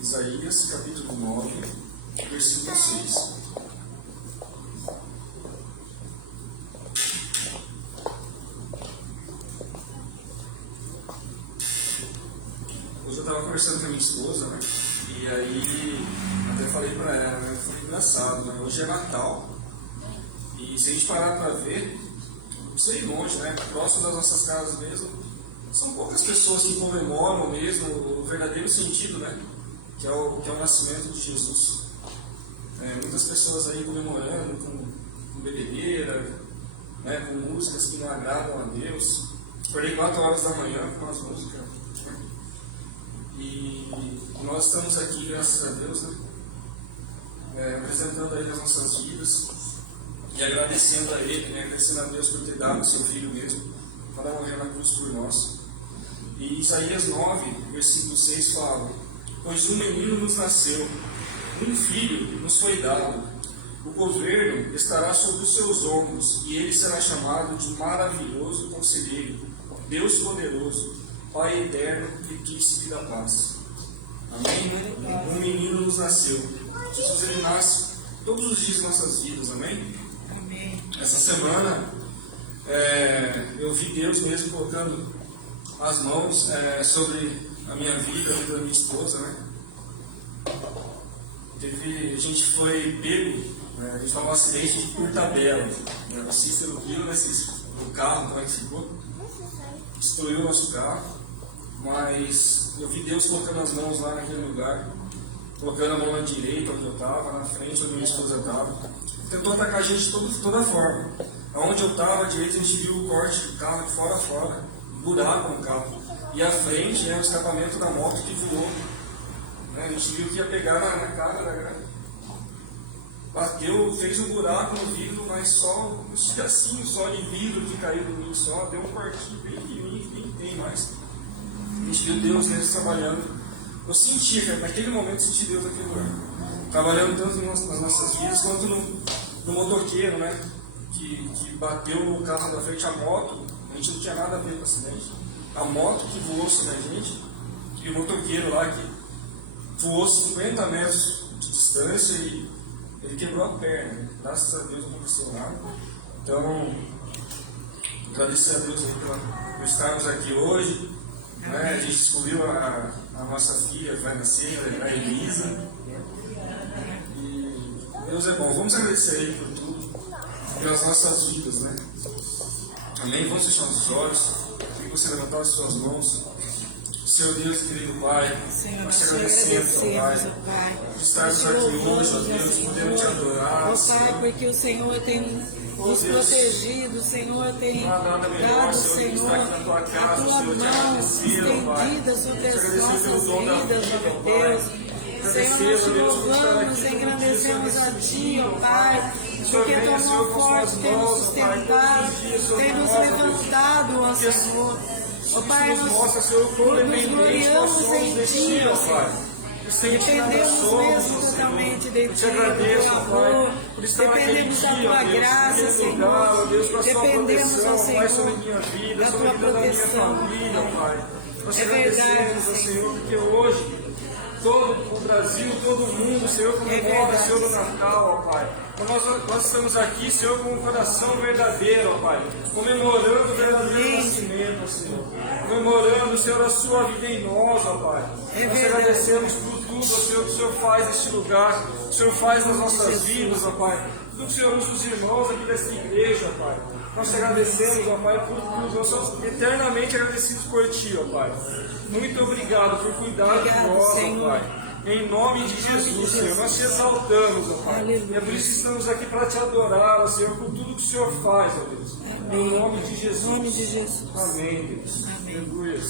Isaías capítulo 9, versículo 6. Hoje eu estava conversando com a minha esposa, né? E aí até falei para ela, né? Foi engraçado, né? Hoje é Natal. E se a gente parar para ver, não sei longe, né? Próximo das nossas casas mesmo, são poucas pessoas que comemoram mesmo o verdadeiro sentido, né? Que é o nascimento de Jesus. Muitas pessoas aí comemorando com bebedeira, né? Com músicas que não agradam a Deus. Acordei 4 horas da manhã com as músicas. E nós estamos aqui, graças a Deus, né? Apresentando a Ele as nossas vidas e agradecendo a Ele, né? Agradecendo a Deus por ter dado o seu Filho mesmo para morrer na cruz por nós. E Isaías 9, versículo 6 fala: pois um menino nos nasceu, um filho nos foi dado, o governo estará sobre os seus ombros, e ele será chamado de maravilhoso conselheiro, Deus poderoso, Pai eterno e príncipe da paz. Amém? Um menino nos nasceu. Jesus, ele nasce todos os dias de nossas vidas. Amém? Amém. Essa semana eu vi Deus mesmo colocando as mãos sobre a minha vida, a vida da minha esposa, né? A gente foi pego, né? A gente tomou um acidente por tabela. Né? O Cícero viu, né? O carro, como é que ficou? Destruiu o nosso carro. Mas eu vi Deus colocando as mãos lá naquele lugar, colocando a mão na direita onde eu estava, na frente onde minha esposa estava. Tentou atacar a gente de toda forma. Onde eu estava, à direita, a gente viu o corte do carro de fora a fora, buraco no carro. E à frente, né, o escapamento da moto que voou. Né, a gente viu que ia pegar na cara da grana. Bateu, fez um buraco no vidro, mas só um pedacinho só de vidro que caiu de mim, só deu um cortinho bem pequenininho que nem tem mais. A gente viu Deus neles trabalhando. Eu senti, cara, naquele momento eu senti Deus naquele lugar. Trabalhando tanto nas nossas vidas quanto no motoqueiro, né? Que bateu no carro da frente, a moto. A gente não tinha nada a ver com o acidente. A moto que voou sobre a gente, e o motoqueiro lá que voou 50 metros de distância e ele quebrou a perna. Graças a Deus não aconteceu nada. Então, agradecer a Deus aí por estarmos aqui hoje. Né? A gente descobriu a nossa filha que vai nascer, a Elisa. E Deus é bom. Vamos agradecer a Ele por tudo, pelas nossas vidas, né? Amém? Vamos fechar os olhos. Queria que você levantasse as suas mãos. Senhor Deus, querido Pai, nós te agradecemos, ó Pai, por estarmos aqui hoje, ó Deus, podemos te adorar. Ó Pai, porque o Senhor tem nos protegido, o Senhor tem dado, Senhor, a tua mão estendida sobre as nossas vidas, ó Deus. Senhor, nós te louvamos, engrandecemos a Ti, ó Pai, porque a tua mão forte tem nos sustentado, tem nos levantado, ó Senhor. Ó Pai, nós nos gloriamos em Ti, ó Senhor. Dependemos mesmo totalmente de Ti, do Teu amor. Dependemos da Tua graça, Senhor. Dependemos, ó Senhor, da Tua proteção. É verdade, Senhor. Porque hoje todo o Brasil, todo mundo, Senhor, comemora, Senhor, o Natal, ó Pai. Nós estamos aqui, Senhor, com um coração verdadeiro, ó Pai, comemorando o verdadeiro nascimento, Senhor, comemorando, Senhor, a Sua vida em nós, ó Pai. Nós agradecemos por tudo, ó Senhor, que o Senhor faz neste lugar, que o Senhor faz nas nossas vidas, ó Pai, tudo que o Senhor usa os irmãos aqui desta igreja, ó Pai. Nós te agradecemos, ó Pai, por tudo. Nós somos eternamente agradecidos por Ti, ó Pai. Muito obrigado por cuidar de nós, ó Pai. Em nome de Jesus, Senhor, nós te exaltamos, ó Pai. E é por isso que estamos aqui para te adorar, ó Senhor, por tudo que o Senhor faz, ó Deus. Em nome de Jesus. Em nome de Jesus. Amém, Deus. Aleluia.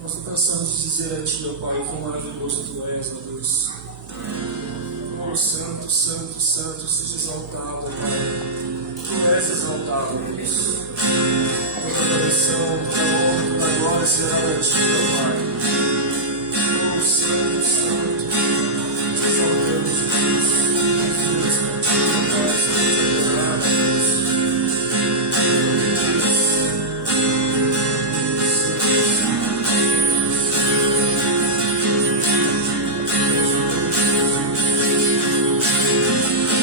Nós não cansamos de dizer a Ti, ó Pai, quão maravilhoso Tu és, ó Deus. Oh, santo, santo, santo, seja exaltado, ó Pai. Tu és exaltado, ó Deus. Toda adoração, toda honra, toda glória será a Ti, ó Pai. Oh, santo, santo, te exaltamos, Jesus. Jesus, contigo, Pai, seja adorado, Deus.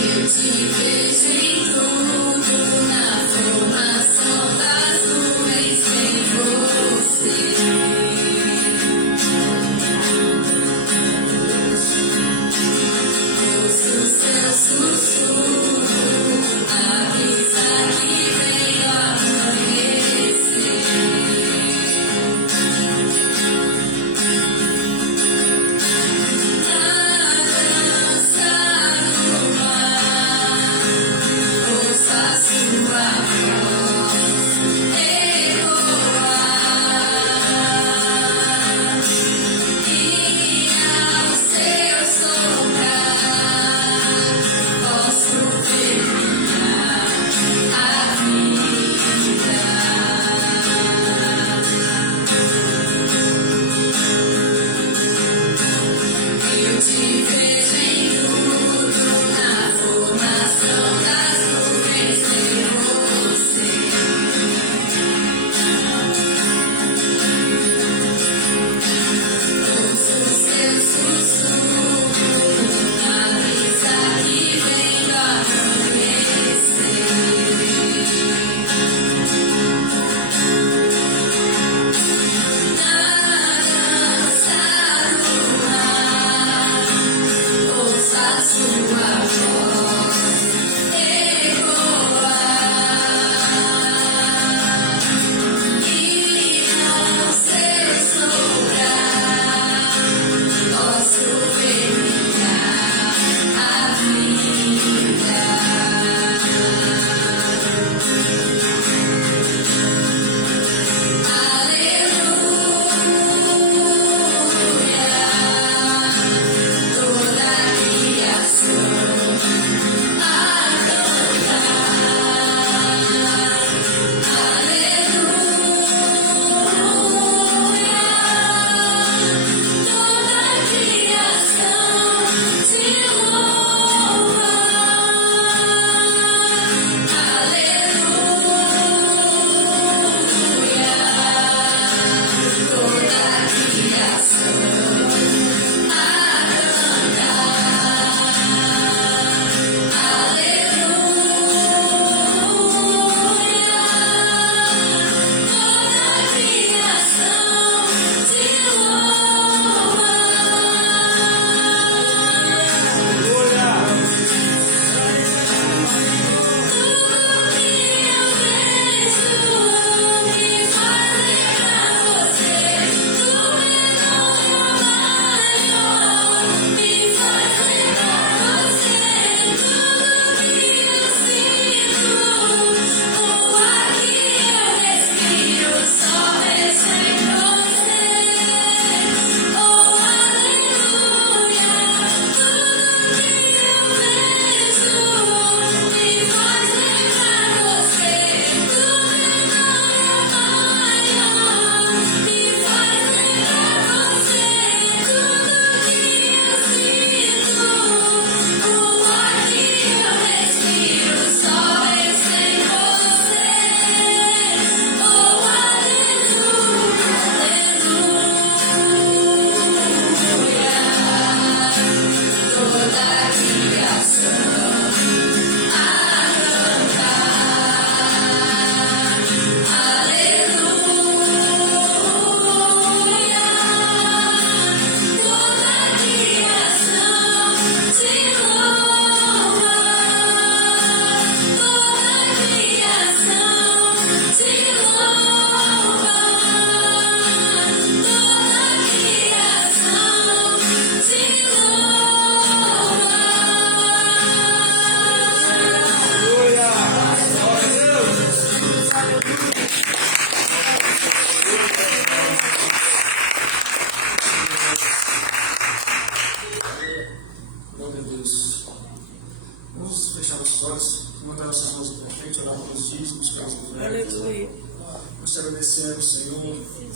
Eu te vejo em tudo, na formação das nuvens tem você.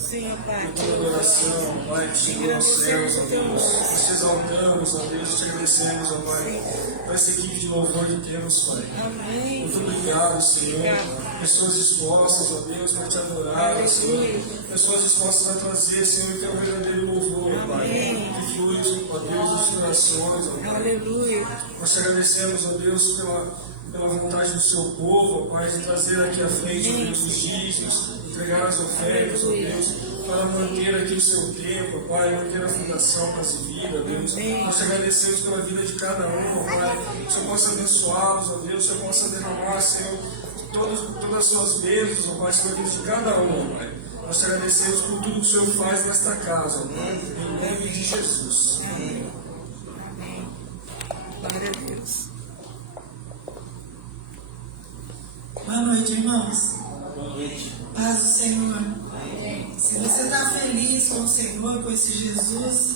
Sim, ó Pai. por toda adoração, Pai, que chegou aos céus, ó Deus. Nós te exaltamos, ó Deus, te agradecemos, ó Pai, por essa equipe de louvor que temos, Pai. Amém. Muito obrigado, Senhor. Pessoas dispostas, ó Deus, para te adorar, Senhor. Pessoas dispostas a trazer, Senhor, que é o verdadeiro louvor, ó Pai. Que flui, ó Deus, dos corações, ó Pai. Aleluia. Nós te agradecemos, ó Deus, pela vontade do seu povo, ó Pai, de trazer aqui à frente, ó Deus, os dízimos, entregar as ofertas, ó Deus, para manter aqui o seu tempo, ó Pai, manter a fundação Casa e Vida, Deus. Nós te agradecemos pela vida de cada um, ó Pai. Que o Senhor possa abençoá-los, ó Deus, que o Senhor possa derramar, Senhor, todas as suas bênçãos, ó Pai, sobre a vida de cada um, ó Pai. Nós te agradecemos por tudo que o Senhor faz nesta casa, ó Pai, em nome de Jesus. Amém. Glória a Deus. Boa noite, irmãos. Boa noite. Paz do Senhor. Se você está feliz com o Senhor, com esse Jesus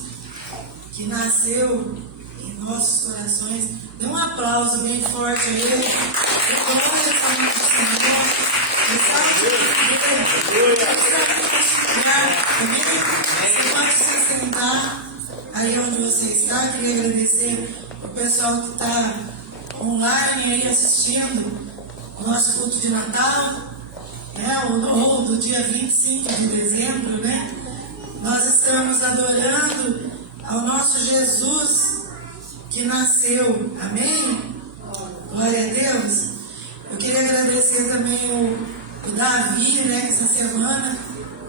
que nasceu em nossos corações, dê um aplauso bem forte a Ele. Glória ao nome do Senhor. Você pode se sentar aí onde você está. Queria agradecer o pessoal que está online aí assistindo o nosso culto de Natal, ou do dia 25 de dezembro, né? Nós estamos adorando ao nosso Jesus que nasceu, amém? Glória a Deus. Eu queria agradecer também o Davi, né? Que essa semana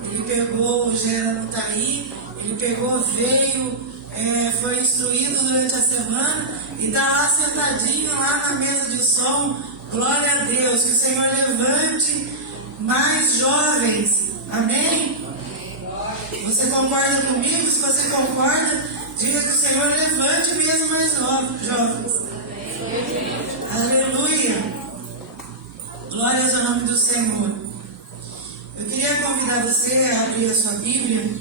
ele pegou, o Gera não está aí, ele pegou, veio, foi instruído durante a semana e está lá sentadinho lá na mesa de som. Glória a Deus, que o Senhor levante mais jovens, amém? Você concorda comigo? Se você concorda, diga que o Senhor levante mesmo mais jovens. Aleluia. Glórias ao nome do Senhor. Eu queria convidar você a abrir a sua Bíblia.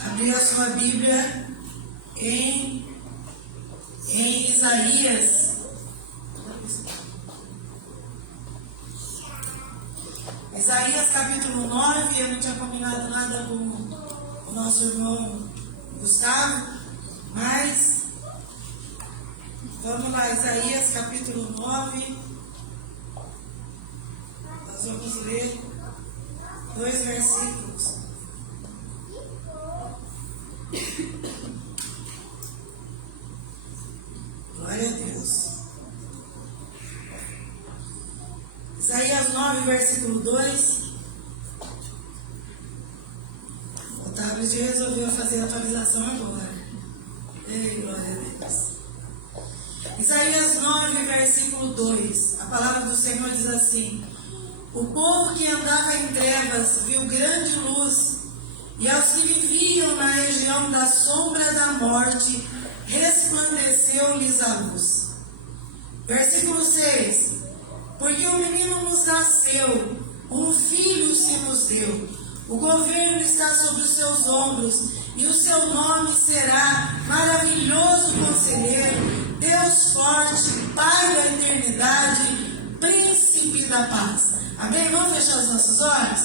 Abrir a sua Bíblia em Isaías. Isaías capítulo 9, eu não tinha combinado nada com o nosso irmão Gustavo, mas vamos lá, Isaías capítulo 9, nós vamos ler 2 versículos. Glória a Deus. Isaías 9, versículo 2. O tablet resolveu fazer a atualização agora. Ei, glória a Deus. Isaías 9, versículo 2. A palavra do Senhor diz assim: o povo que andava em trevas viu grande luz, e aos que viviam na região da sombra da morte resplandeceu-lhes a luz. Versículo 6. Porque um menino nos nasceu, um filho se nos deu, o governo está sobre os seus ombros, e o seu nome será Maravilhoso Conselheiro, Deus Forte, Pai da Eternidade, Príncipe da Paz. Amém? Vamos fechar os nossos olhos?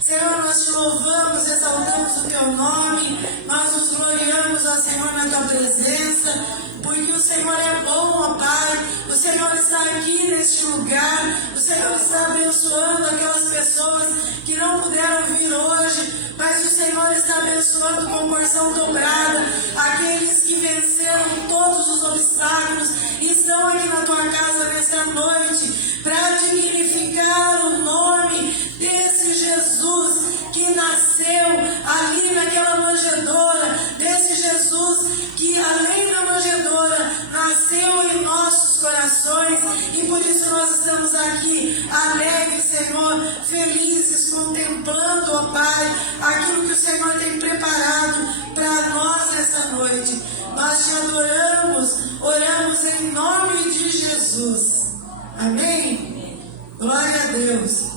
Senhor, nós te louvamos, exaltamos o teu nome, nós nos gloriamos, ó Senhor, na tua presença, porque o Senhor é bom, ó Pai, o Senhor está aqui neste lugar, o Senhor está abençoando aquelas pessoas que não puderam vir hoje, mas o Senhor está abençoando com porção dobrada aqueles que venceram todos os obstáculos e estão aqui na tua casa nesta noite para dignificar o nome desse Jesus que nasceu ali naquela manjedoura, desse Jesus que além da manjedoura nasceu em nossos corações, e por isso nós estamos aqui alegres, Senhor, felizes, contemplando, ó Pai, aquilo que o Senhor tem preparado para nós esta noite. Nós te adoramos, oramos em nome de Jesus. Amém? Glória a Deus.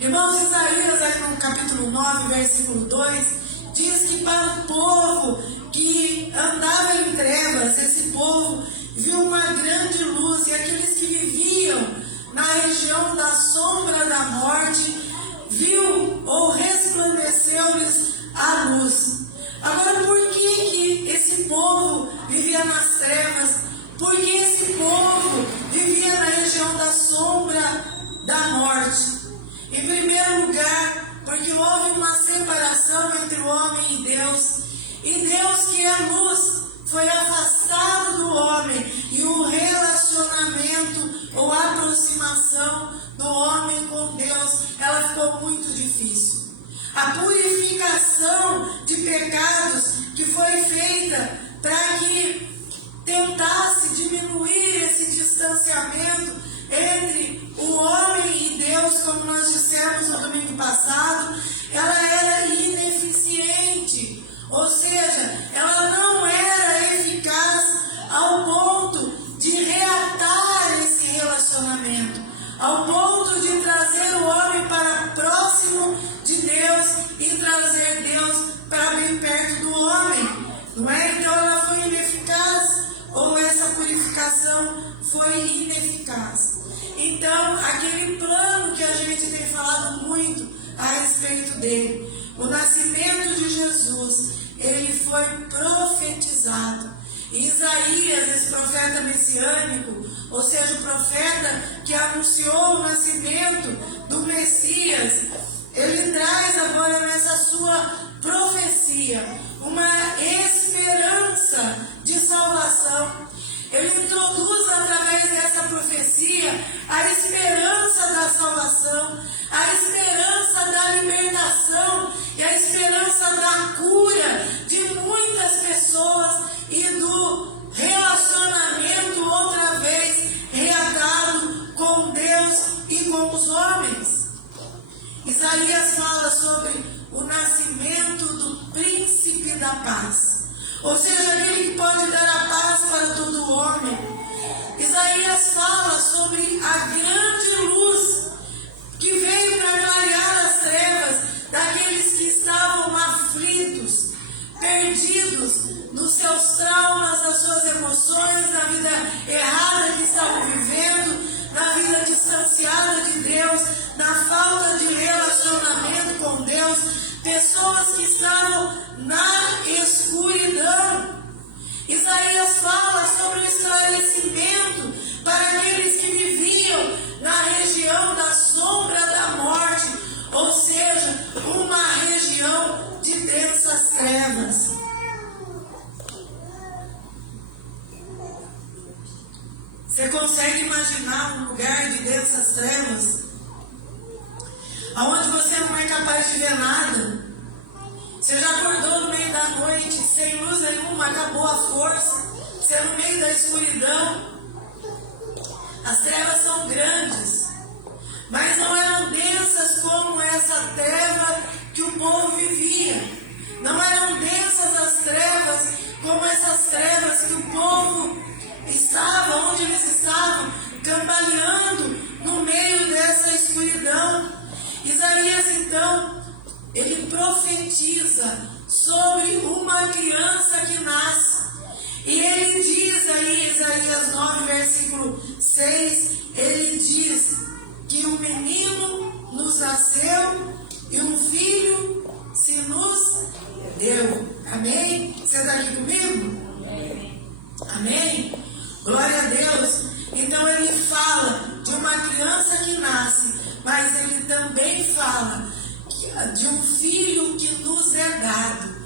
Irmãos, Isaías, aqui no capítulo 9, versículo 2, diz que para o povo que andava em trevas, esse povo viu uma grande luz, e aqueles que viviam na região da sombra da morte, viu ou resplandeceu-lhes a luz. Agora, por que esse povo vivia nas trevas? Por que esse povo vivia na região da sombra da morte? Em primeiro lugar, porque houve uma separação entre o homem e Deus. E Deus, que é luz, foi afastado do homem. E o relacionamento ou aproximação do homem com Deus, ela ficou muito difícil. A purificação de pecados que foi feita para que tentasse diminuir esse distanciamento entre o homem e Deus, como nós dissemos no domingo passado, ela era ineficiente, ou seja, ela não era eficaz ao ponto de reatar esse relacionamento, ao ponto de trazer o homem para próximo de Deus e trazer Deus para bem perto do homem, não é? Então ela foi ineficaz, ou essa purificação foi ineficaz. Então, aquele plano que a gente tem falado muito a respeito dele, o nascimento de Jesus, ele foi profetizado. Isaías, esse profeta messiânico, ou seja, o profeta que anunciou o nascimento do Messias, ele traz agora nessa sua profecia uma esperança de salvação. Ele introduz através dessa profecia a esperança da salvação, a esperança da libertação e a esperança da cura de muitas pessoas e do relacionamento outra vez reatado com Deus e com os homens. Isaías fala sobre o nascimento do príncipe da paz, ou seja, aquele que pode dar a paz para todo o homem. Isaías fala sobre a grande luz que veio para clarear as trevas daqueles que estavam aflitos, perdidos nos seus traumas, nas suas emoções, na vida errada que estavam vivendo, na vida distanciada de Deus, na falta de relacionamento com Deus, pessoas que estavam na escuridão. Isaías fala sobre o esclarecimento para aqueles que viviam na região da sombra da morte, ou seja, uma região de densas trevas. Você consegue imaginar um lugar de densas trevas, onde você não é capaz de ver nada? Você já acordou no meio da noite, sem luz nenhuma, acabou a força, você é no meio da escuridão. As trevas são grandes, mas não eram densas como essa treva que o povo vivia. Não eram densas as trevas como essas trevas que o povo estava, onde eles estavam, cambaleando no meio dessa escuridão. Isaías, então, ele profetiza sobre uma criança que nasce. E ele diz aí, Isaías 9, versículo 6, ele diz que um menino nos nasceu e um filho se nos deu. Amém? Você está aqui comigo? Amém? Glória a Deus. Então ele fala de uma criança que nasce, mas ele também fala de um filho que nos é dado.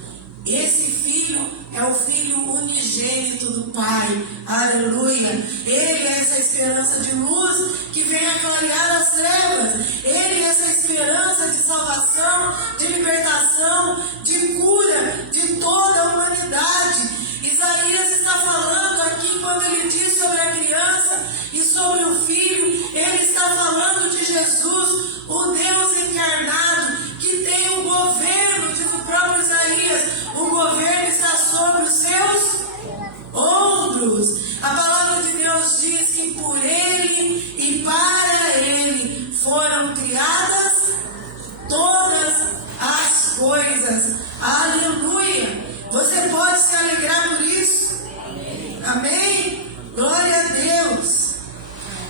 Esse filho é o filho unigênito do Pai. Aleluia. Ele é essa esperança de luz que vem a clarear as trevas. Ele é essa esperança de salvação, de libertação, de cura de toda a humanidade. Isaías está falando aqui, quando ele diz sobre a criança e sobre o filho, ele está falando de Jesus, o Deus encarnado, que tem um governo, diz o próprio Isaías, o governo está sobre os seus ombros. A palavra de Deus diz que por ele e para ele foram criadas todas as coisas. Aleluia! Você pode se alegrar por isso? Amém? Glória a Deus!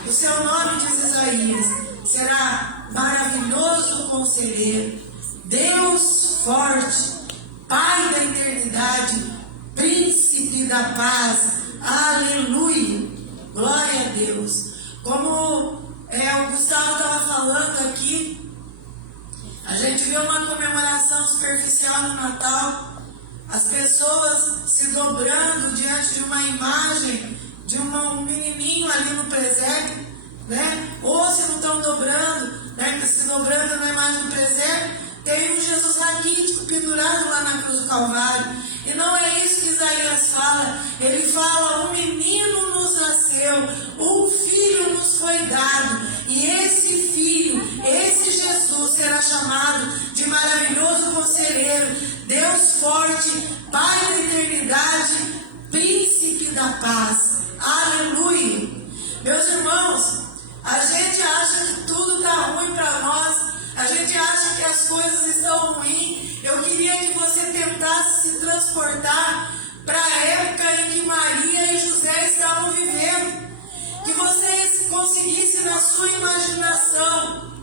O O seu nome, diz Isaías, será maravilhoso conselheiro, Deus forte, Pai da eternidade, Príncipe da paz. Aleluia. Glória a Deus. Como o Gustavo estava falando aqui, a gente vê uma comemoração superficial no Natal, as pessoas se dobrando diante de uma imagem de um menininho ali no presépio, né? Ou se não estão dobrando, né? Se dobrando na imagem do presépio, tem um Jesus raquítico pendurado lá na cruz do Calvário. E não é isso que Isaías fala. Ele fala: um menino nos nasceu, um filho nos foi dado, e esse filho, esse Jesus, será chamado de maravilhoso conselheiro, Deus forte, Pai da eternidade, Príncipe da paz. Aleluia. Meus irmãos, a gente acha que tudo está ruim para nós, a gente acha que as coisas estão ruins. Eu queria que você tentasse se transportar para a época em que Maria e José estavam vivendo, que você conseguisse na sua imaginação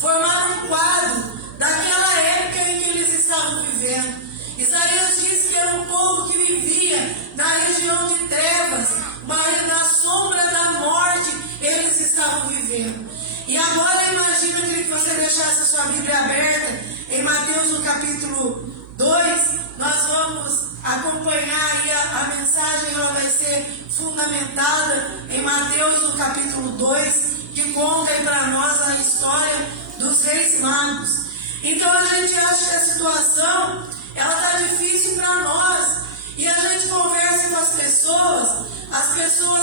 formar um quadro daquela época em que eles estavam vivendo. Isaías diz que era um povo que vivia na região de trevas, mas na sombra da morte eles estavam vivendo. E agora imagina, eu queria que você deixasse a sua Bíblia aberta em Mateus no capítulo 2. Nós vamos acompanhar aí a mensagem, ela vai ser fundamentada em Mateus no capítulo 2, que conta aí para nós a história dos reis magos. Então a gente acha que a situação ela está difícil para nós, e a gente conversa com as pessoas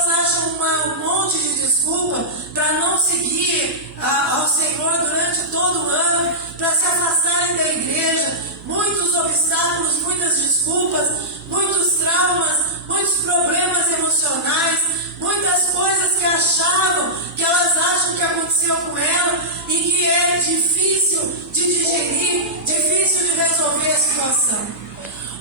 acham um monte de desculpa para não seguir ao Senhor durante todo o ano, para se afastarem da igreja, muitos obstáculos, muitas desculpas, muitos traumas, muitos problemas emocionais, muitas coisas que achavam, que elas acham que aconteceu com ela e que é difícil de digerir, difícil de resolver a situação.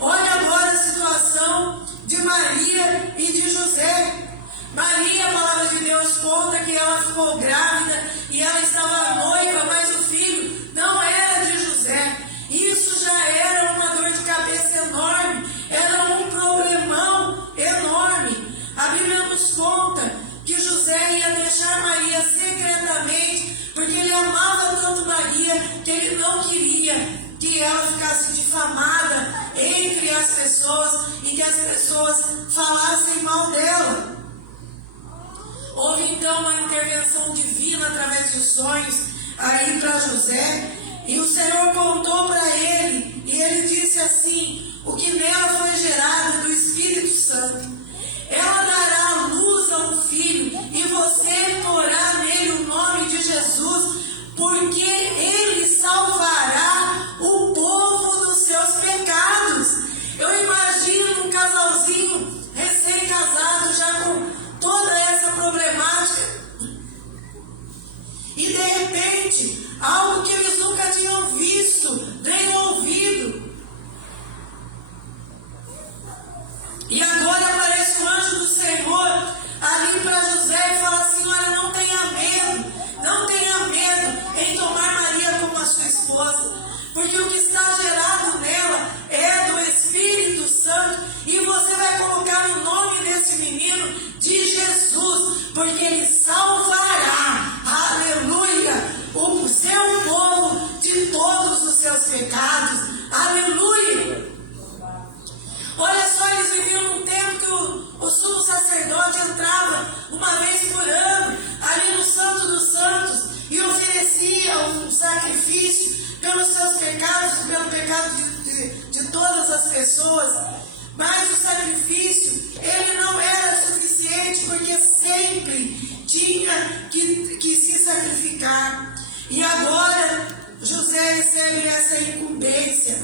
Olha agora a situação de Maria e de José. Maria, a palavra de Deus conta que ela ficou grávida e ela estava noiva, mas o filho não era de José. Isso já era uma dor de cabeça enorme, era um problemão enorme. A Bíblia nos conta que José ia deixar Maria secretamente, porque ele amava tanto Maria que ele não queria que ela ficasse difamada entre as pessoas e que as pessoas falassem mal dela. Houve então uma intervenção divina através de sonhos aí para José, e o Senhor contou para ele, e ele disse assim: o que nela foi gerado do Espírito Santo, ela dará à luz a um filho, e você porá nele o nome de Jesus, porque ele salvará o povo dos seus pecados. Eu imagino um casalzinho recém-casado, já com toda essa problemática, e de repente, algo que eles nunca tinham visto, nem ouvido. E agora aparece o anjo do Senhor ali para José e fala assim: olha, não tenha medo, não tenha medo em tomar Maria como a sua esposa, porque o que está gerado nela é do Espírito Santo, e você vai colocar o nome desse menino de Jesus, porque ele salvará, aleluia, o seu povo de todos os seus pecados, aleluia. Olha só, eles viviam num tempo que o sumo sacerdote entrava uma vez por ano ali no Santo dos Santos e oferecia um sacrifício pelos seus pecados, pelo pecado de todas as pessoas. Mas o sacrifício, ele não era suficiente, porque sempre tinha que se sacrificar. E agora José recebe essa incumbência.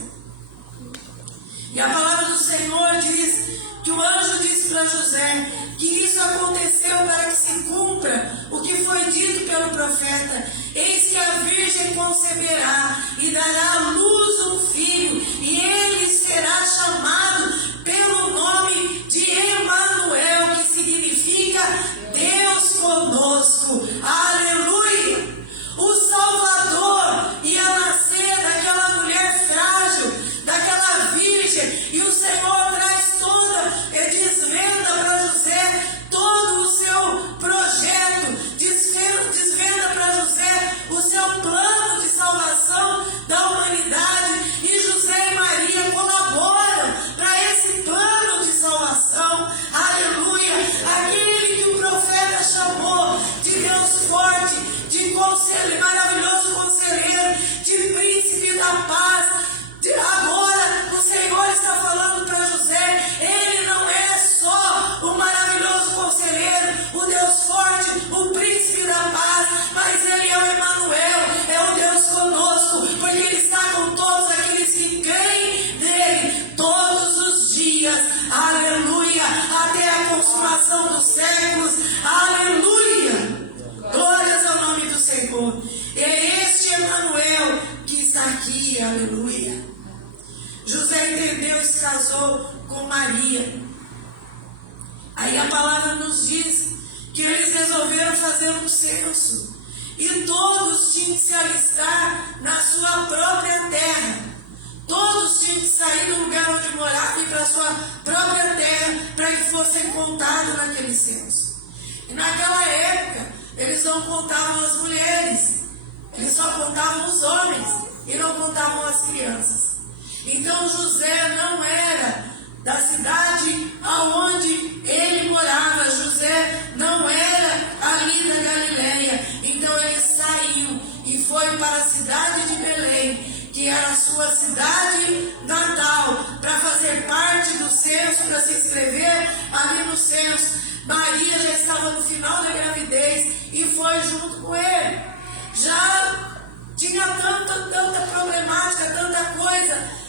E a palavra do Senhor diz que o anjo disse para José que isso aconteceu para que se cumpra o que foi dito pelo profeta: eis que a virgem conceberá e dará à luz um filho, e ele será chamado pelo nome de Emanuel, que significa Deus conosco. Maria, aleluia. José entendeu e se casou com Maria. Aí a palavra nos diz que eles resolveram fazer um censo. E todos tinham que se alistar na sua própria terra. Todos tinham que sair do lugar onde moravam e para a sua própria terra para que fossem contados naquele censo. E naquela época, eles não contavam as mulheres, eles só contavam os homens e não contavam as crianças. Então José não era da cidade aonde ele morava. José não era ali da Galileia. Então ele saiu e foi para a cidade de Belém, que era a sua cidade natal, para fazer parte do censo, para se inscrever ali no censo. Maria já estava no final da gravidez e foi junto com ele. Já tinha tanta problemática, tanta coisa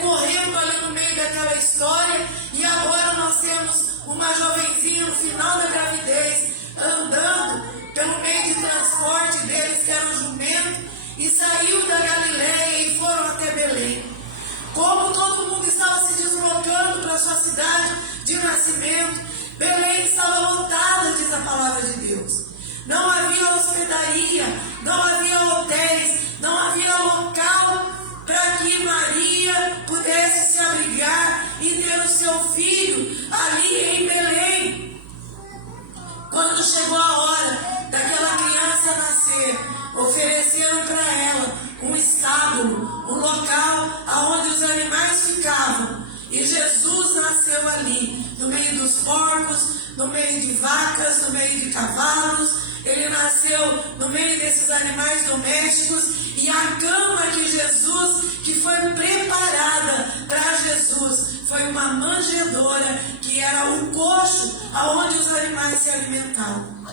correndo ali no meio daquela história, e agora nós temos uma jovenzinha no final da gravidez andando pelo meio de transporte deles, que era um jumento, e saiu da Galileia e foram até Belém. Como todo mundo estava se deslocando para a sua cidade de nascimento, Belém estava lotada, diz a palavra de Deus. Não havia hospedaria, não havia hotéis, não havia local para que Maria pudesse se abrigar e ter o seu filho ali em Belém. Quando chegou a hora daquela criança nascer, ofereceram para ela um estábulo, um local onde os animais ficavam. E Jesus nasceu ali, no meio dos porcos, no meio de vacas, no meio de cavalos. Ele nasceu no meio desses animais domésticos, e a cama que foi preparada para Jesus foi uma manjedoura, que era o coxo aonde os animais se alimentavam.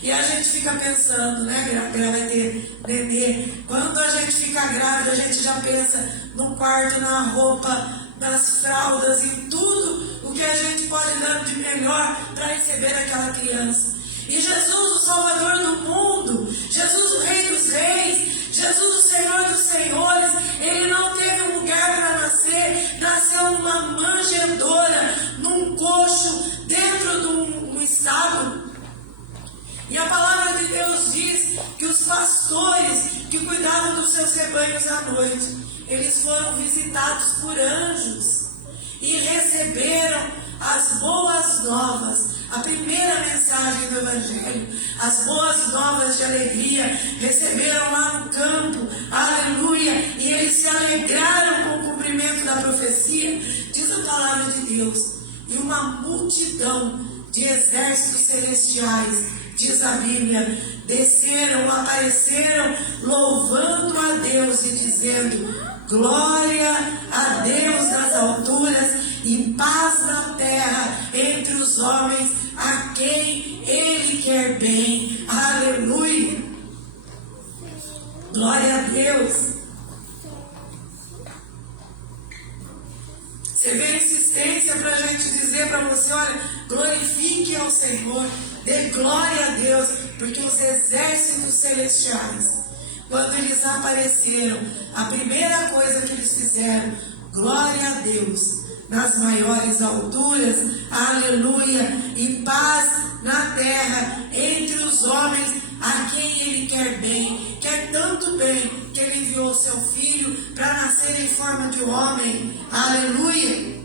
E a gente fica pensando, né, ela vai ter bebê. Quando a gente fica grávida, a gente já pensa no quarto, na roupa, nas fraldas, em tudo o que a gente pode dar de melhor para receber aquela criança. E Jesus, o Salvador do mundo, Jesus, o Rei dos Reis, Jesus, o Senhor dos Senhores, ele não teve um lugar para nascer, nasceu numa manjedoura, num coxo, dentro de um estábulo. E a palavra de Deus diz que os pastores que cuidavam dos seus rebanhos à noite, eles foram visitados por anjos e receberam as boas novas. A primeira mensagem do Evangelho, as boas novas de alegria, receberam lá no campo, aleluia, e eles se alegraram com o cumprimento da profecia, diz a palavra de Deus. E uma multidão de exércitos celestiais, diz a Bíblia, desceram, apareceram, louvando a Deus e dizendo: glória a Deus nas alturas e paz na terra entre os homens a quem Ele quer bem. Aleluia! Glória a Deus! Você vê a insistência para a gente dizer para você: olha, glorifique ao Senhor, dê glória a Deus, porque os exércitos celestiais, quando eles apareceram, a primeira coisa que eles fizeram, glória a Deus nas maiores alturas, aleluia, e paz na terra entre os homens a quem Ele quer bem. Quer tanto bem que Ele enviou o seu Filho para nascer em forma de homem, aleluia.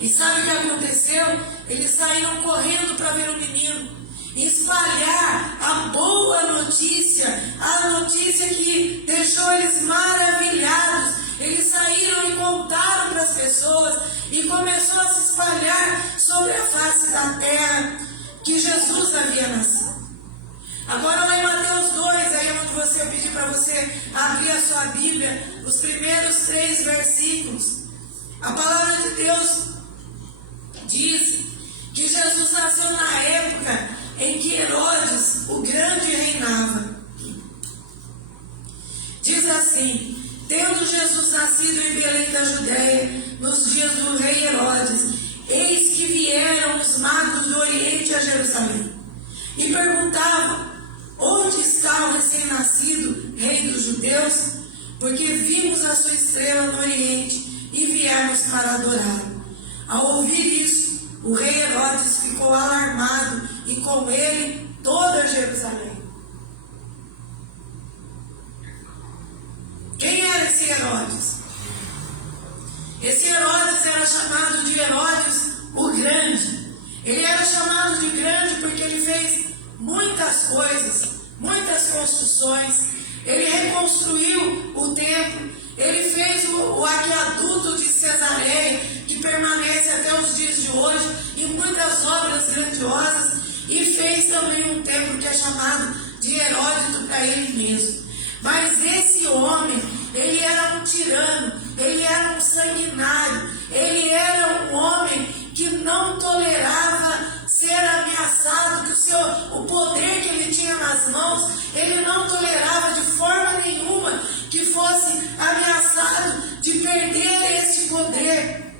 E sabe o que aconteceu? Eles saíram correndo para ver o menino, espalhar a boa notícia, a notícia que deixou eles maravilhados. Eles saíram e contaram para as pessoas, e começou a se espalhar sobre a face da terra que Jesus havia nascido. Agora lá em Mateus 2, aí é onde eu pedi para você abrir a sua Bíblia, os primeiros 3 versículos. A palavra de Deus diz que Jesus nasceu na época em que Herodes, o grande, reinava. Diz assim: tendo Jesus nascido em Belém da Judéia, nos dias do rei Herodes, eis que vieram os magos do Oriente a Jerusalém, e perguntavam: onde está o recém-nascido rei dos judeus? porque vimos a sua estrela no Oriente e viemos para adorá-lo. Ao ouvir isso, o rei Herodes ficou alarmado e com ele toda Jerusalém. Quem era esse Herodes? Esse Herodes era chamado de Herodes o Grande. Ele era chamado de grande porque ele fez muitas coisas, muitas construções. Ele reconstruiu o templo. Ele fez o aqueduto de Cesareia, que permanece até os dias de hoje, e muitas obras grandiosas. E fez também um templo que é chamado de Heródoto para ele mesmo. Mas esse homem, ele era um tirano, ele era um sanguinário, ele era um homem que não tolerava ser ameaçado, que o poder que ele tinha nas mãos, ele não tolerava de forma nenhuma que fosse ameaçado de perder esse poder.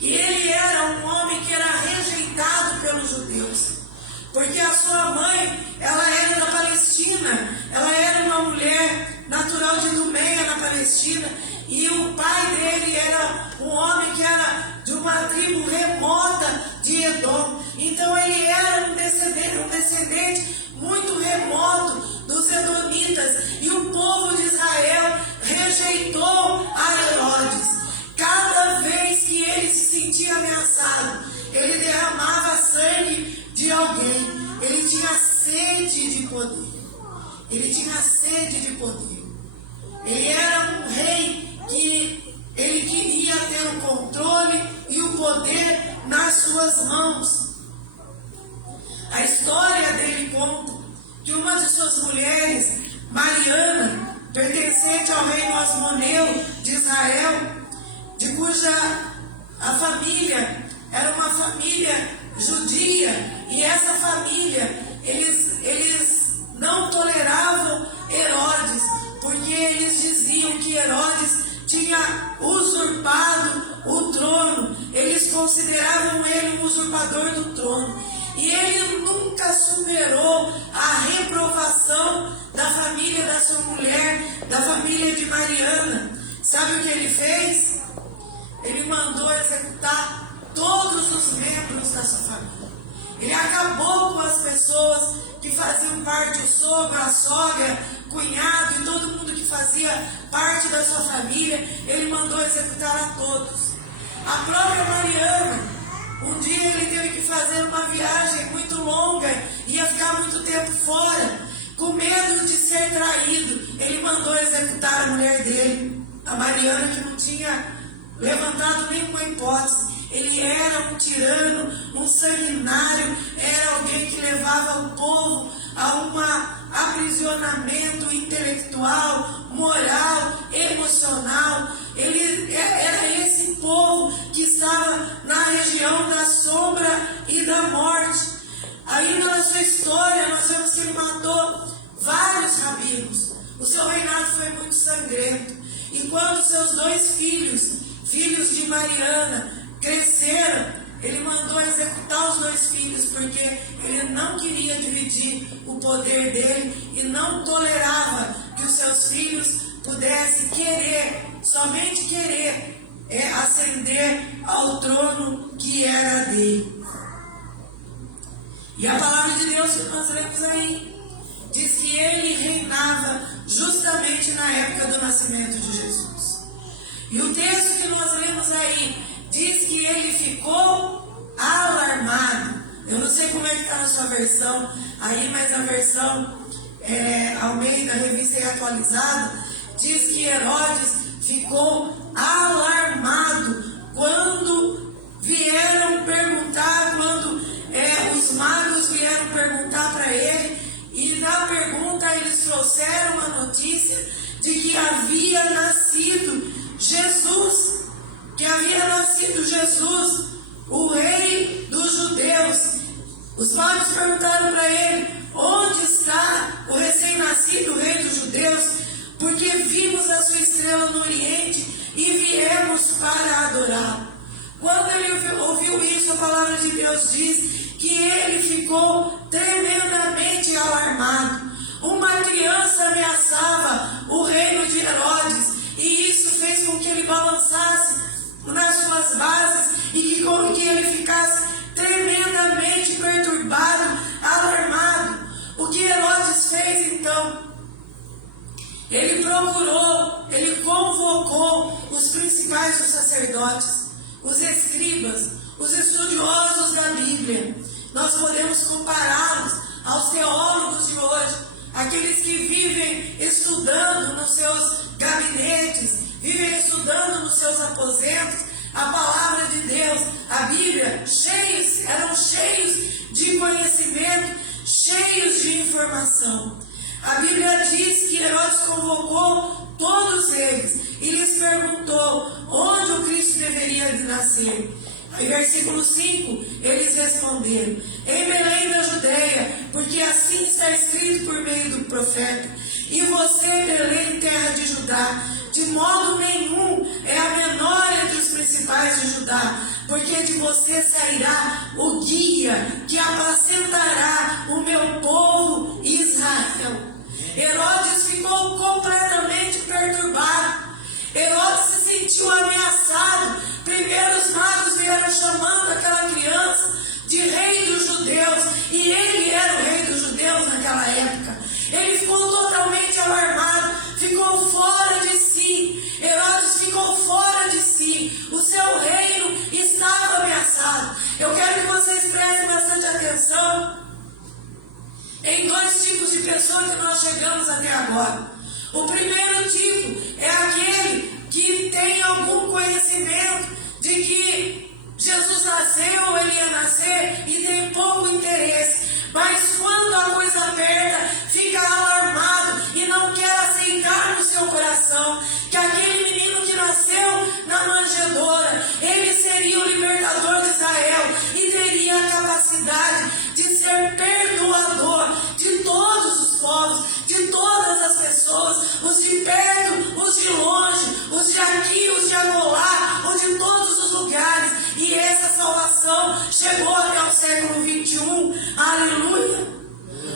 E ele era um homem que era rejeitado pelos judeus, porque a sua mãe, ela era da Palestina, ela era uma mulher natural de Idumeia, na Palestina, e o pai dele era um homem que era de uma tribo remota de Edom. Então ele era um descendente muito remoto dos edomitas, e o povo de Israel rejeitou a Herodes. Cada vez que ele se sentia ameaçado, ele derramava sangue de alguém. Ele tinha sede de poder. Ele tinha sede de poder. Ele era um rei que ele queria ter o controle e o poder nas suas mãos. A história dele conta que uma de suas mulheres, Mariana, pertencente ao reino Asmoneu de Israel, de cuja a família era uma família judia, e essa família, eles não toleravam Herodes, porque eles diziam que Herodes tinha usurpado o trono. Eles consideravam ele um usurpador do trono, e ele nunca superou a reprovação da família da sua mulher, da família de Mariana. Sabe o que ele fez? Ele mandou executar todos os membros da sua família. Ele acabou com as pessoas que faziam parte, o sogro, a sogra, cunhado e todo mundo que fazia parte da sua família. Ele mandou executar a todos. A própria Mariana, um dia ele teve que fazer uma viagem muito longa, ia ficar muito tempo fora, com medo de ser traído. Ele mandou executar a mulher dele, a Mariana, que não tinha levantado nenhuma hipótese. Ele era um tirano, um sanguinário, era alguém que levava o povo a um aprisionamento intelectual, moral, emocional. Ele era esse povo que estava na região da sombra e da morte. Ainda na sua história, nós vemos que ele matou vários rabinos. O seu reinado foi muito sangrento. E quando seus dois filhos de Mariana, cresceram, ele mandou executar os dois filhos, porque ele não queria dividir o poder dele e não tolerava que os seus filhos pudessem somente querer ascender ao trono que era dele. E a palavra de Deus que nós lemos aí diz que ele reinava justamente na época do nascimento de Jesus. E o texto que nós lemos aí diz que ele ficou alarmado. Eu não sei como é que está na sua versão aí, mas a versão Almeida, revista e atualizada, diz que Herodes ficou alarmado quando vieram perguntar, os magos vieram perguntar para ele, e na pergunta eles trouxeram a notícia de que havia nascido Jesus, o rei dos judeus. Os magos perguntaram para ele: onde está o recém-nascido, o rei dos judeus? Porque vimos a sua estrela no Oriente e viemos para adorá-lo. Quando ele ouviu isso, a palavra de Deus diz que ele ficou tremendamente alarmado. Uma criança ameaçava o rei reino de Herodes, e isso fez com que ele balançasse nas suas bases e que ele ficasse tremendamente perturbado, alarmado. O que Herodes fez então? Ele procurou, ele convocou os principais dos sacerdotes, os escribas, os estudiosos da Bíblia. Nós podemos compará-los aos teólogos de hoje, aqueles que vivem estudando nos seus gabinetes, vivem estudando nos seus aposentos a palavra de Deus, a Bíblia, eram cheios de conhecimento, cheios de informação. A Bíblia diz que Herodes convocou todos eles e lhes perguntou onde o Cristo deveria nascer. Em versículo 5, eles responderam: em Belém da Judeia, porque assim está escrito por meio do profeta. E você, Belém, terra de Judá, de modo nenhum é a menor entre os principais de Judá, porque de você sairá o guia que apacentará o meu povo Israel. Herodes ficou completamente perturbado. Herodes se sentiu ameaçado. Primeiro os magos vieram chamando aquela criança de rei dos judeus, e ele era o rei dos judeus naquela época. Ele ficou totalmente alarmado, ficou fora de si. Herodes ficou fora de si. O seu reino estava ameaçado. Eu quero que vocês prestem bastante atenção em dois tipos de pessoas que nós chegamos até agora. O primeiro tipo é aquele que tem algum conhecimento de que Jesus nasceu, ele ia nascer, e tem pouco interesse. Mas quando a coisa aperta, fica alarmado e não quer aceitar no seu coração que aquele menino que nasceu na manjedoura, ele seria o libertador de Israel e teria a capacidade de ser perdoador de todos os povos, de todas as pessoas, os de perto, os de longe, os de aqui, os de acolá, os de todos os lugares. E essa salvação chegou até o século 21. Aleluia!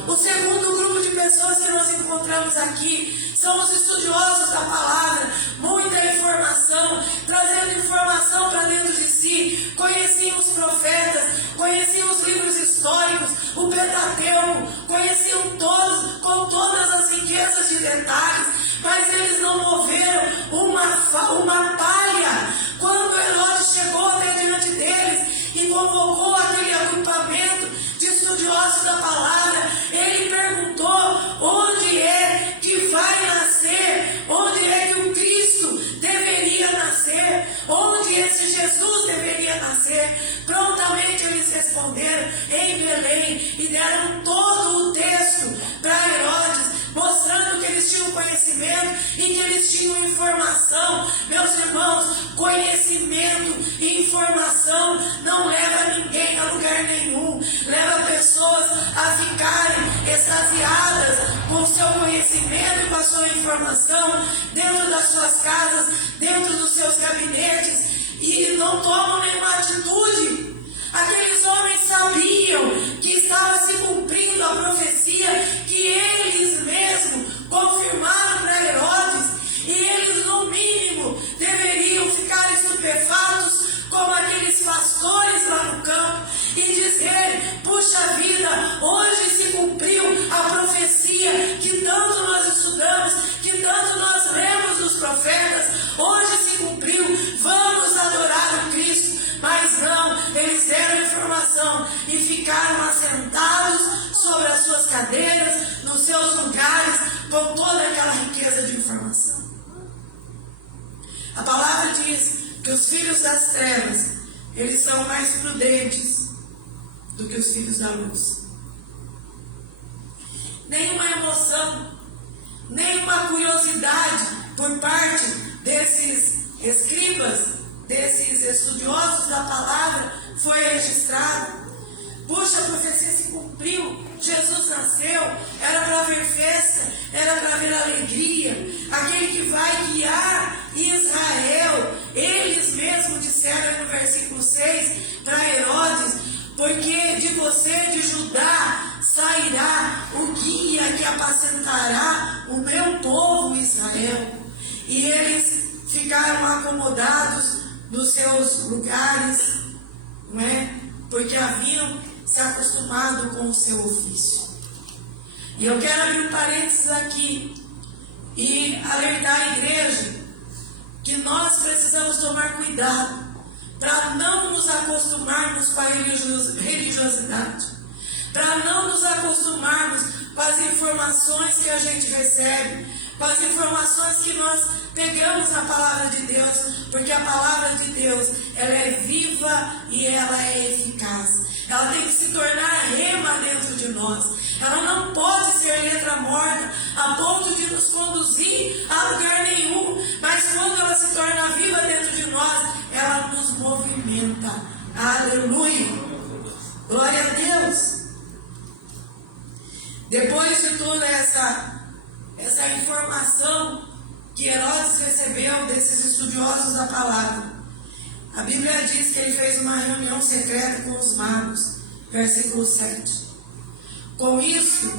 O segundo grupo de pessoas que nós encontramos aqui são os estudiosos da palavra, muita informação, trazendo informação para dentro de si, conheciam os profetas, conheciam os livros históricos, o Pentateuco, conheciam todos, com todas as riquezas de detalhes, mas eles não moveram uma palha. Quando Herodes chegou até diante deles e convocou aquele agrupamento de estudiosos da palavra, ele perguntou onde é que vai nascer, onde é que o Cristo deveria nascer, onde esse Jesus deveria nascer. Prontamente eles responderam: em Belém, e deram todo o texto para Herodes, mostrando que eles tinham conhecimento e que eles tinham informação. Meus irmãos, conhecimento e informação não leva ninguém a lugar nenhum, leva pessoas a ficarem extasiadas com o seu conhecimento e com a sua informação dentro das suas casas, dentro dos seus gabinetes, e não tomam nenhuma atitude. Aqueles homens sabiam que estava se cumprindo a profecia que eles mesmos confirmaram para Herodes, e eles no mínimo deveriam ficar estupefatos como aqueles pastores lá no campo e dizer: puxa vida, hoje se cumpriu a profecia que tanto nós estudamos, que tanto nós lemos nos profetas, hoje se cumpriu, vamos adorar o Cristo. Mas não, eles deram informação e ficaram assentados sobre as suas cadeiras, nos seus lugares, com toda aquela riqueza de informação. A palavra diz que os filhos das trevas, eles são mais prudentes do que os filhos da luz. Nenhuma emoção, nenhuma curiosidade por parte desses escribas, desses estudiosos da palavra foi registrado. Puxa, a profecia se cumpriu, Jesus nasceu, era para haver festa, era para haver alegria, aquele que vai guiar Israel. Eles mesmos disseram no versículo 6 para Herodes: porque de você, de Judá, sairá o guia que apacentará o meu povo Israel. véu. E eles ficaram acomodados nos seus lugares, não é? Porque haviam se acostumado com o seu ofício. E eu quero abrir um parênteses aqui e alertar a igreja que nós precisamos tomar cuidado para não nos acostumarmos com a religiosidade, para não nos acostumarmos com as informações que a gente recebe, com as informações que nós pegamos na palavra de Deus, porque a palavra de Deus, ela é viva e ela é eficaz. Ela tem que se tornar rema dentro de nós. Ela não pode ser letra morta a ponto de nos conduzir a lugar nenhum, mas quando ela se torna viva dentro de nós, ela nos movimenta. Aleluia! Glória a Deus! Depois de toda essa informação que Herodes recebeu desses estudiosos da palavra, a Bíblia diz que ele fez uma reunião secreta com os magos, versículo 7. Com isso,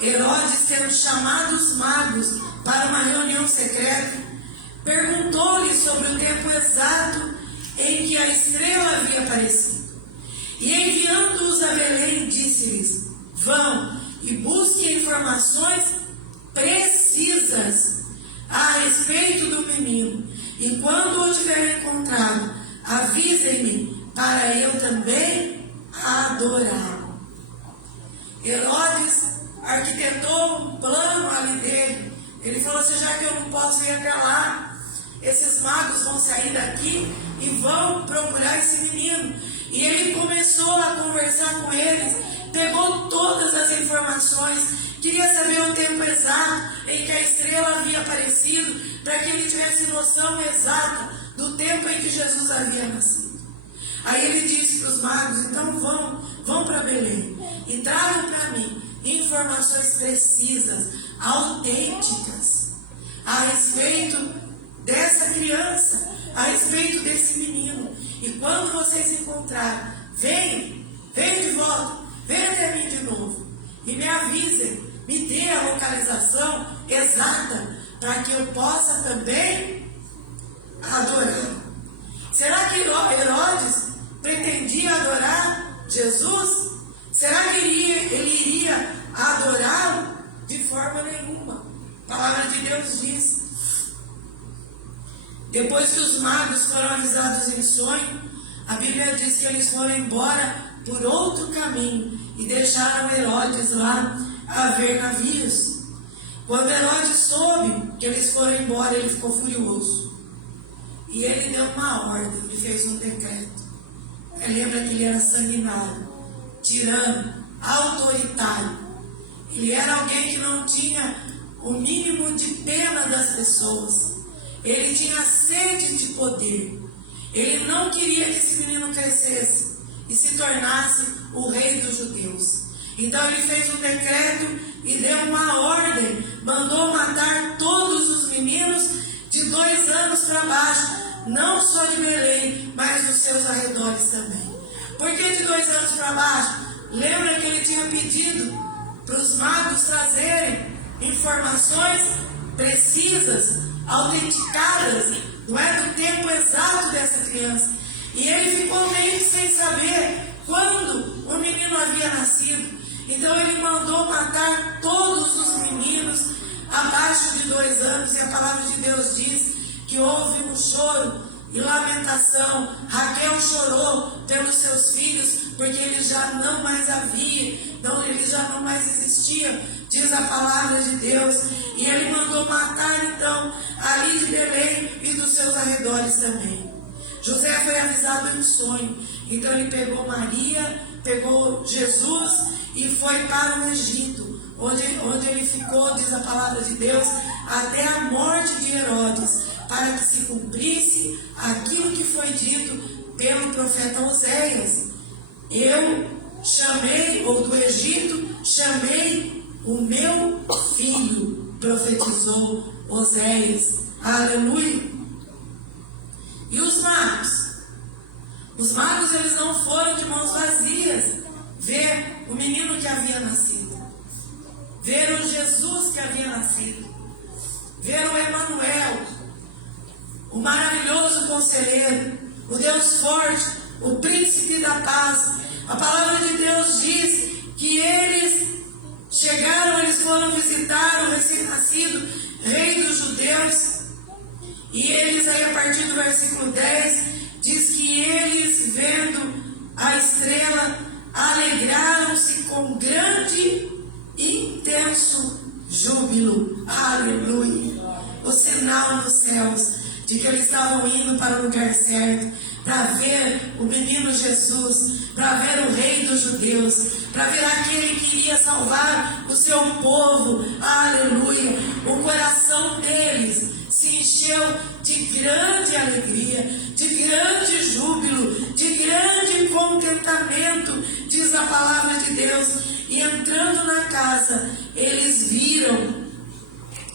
Herodes, tendo chamado os magos para uma reunião secreta, perguntou-lhes sobre o tempo exato em que a estrela havia aparecido. E enviando-os a Belém, disse-lhes: vão e busquem informações precisas a respeito do menino, e quando o tiverem encontrado, avisem-me para eu também adorá-lo. Herodes arquitetou um plano ali dele. Ele falou assim: já que eu não posso ir até lá, esses magos vão sair daqui e vão procurar esse menino. E ele começou a conversar com eles, pegou todas as informações, queria saber o tempo exato em que a estrela havia aparecido, para que ele tivesse noção exata do tempo em que Jesus havia nascido. Aí ele disse para os magos: então vão para Belém e tragam para mim informações precisas, autênticas, a respeito dessa criança, a respeito desse menino. E quando vocês encontrarem, venham de volta, venham até mim de novo e me avisem, me dê a localização exata para que eu possa também adorar. Será que Herodes pretendia adorar Jesus? Será que ele iria adorá-lo? De forma nenhuma. A palavra de Deus diz: depois que os magos foram avisados em sonho, a Bíblia diz que eles foram embora por outro caminho e deixaram Herodes lá a ver navios. Quando Herodes soube que eles foram embora, ele ficou furioso. E ele deu uma ordem, ele fez um decreto. Lembra que ele era sanguinário, tirano, autoritário. Ele era alguém que não tinha o mínimo de pena das pessoas. Ele tinha sede de poder. Ele não queria que esse menino crescesse e se tornasse o rei dos judeus. Então ele fez um decreto e deu uma ordem, mandou matar todos os meninos de 2 anos para baixo, não só de Belém, mas dos seus arredores também. Por que de 2 anos para baixo? Lembra que ele tinha pedido para os magos trazerem informações precisas, autenticadas, não é, do tempo exato dessa criança. E ele ficou meio sem saber quando o menino havia nascido. Então ele mandou matar todos os meninos abaixo de 2 anos. E a palavra de Deus diz que houve um choro e lamentação. Raquel chorou pelos seus filhos, porque eles já não mais havia, então eles já não mais existiam, diz a palavra de Deus. E ele mandou matar então ali de Belém e dos seus arredores também. José foi avisado em sonho, então ele pegou Maria, pegou Jesus e foi para o Egito, onde ele ficou, diz a palavra de Deus, até a morte de Herodes, para que se cumprisse aquilo que foi dito pelo profeta Oséias. Eu chamei, ou do Egito, chamei o meu filho, profetizou Oséias. Aleluia! E os magos? Os magos, eles não foram de mãos vazias ver o menino que havia nascido, ver o Jesus que havia nascido, ver o conselheiro, o Deus forte, o príncipe da paz. A palavra de Deus diz que eles chegaram, eles foram visitar o recém-nascido rei dos judeus. E eles, aí a partir do versículo 10, diz que eles, vendo a estrela, alegraram-se com grande e intenso júbilo. Aleluia! O sinal nos céus de que eles estavam indo para o lugar certo, para ver o menino Jesus, para ver o rei dos judeus, para ver aquele que iria salvar o seu povo. Aleluia! O coração deles se encheu de grande alegria, de grande júbilo, de grande contentamento, diz a palavra de Deus. E entrando na casa, eles viram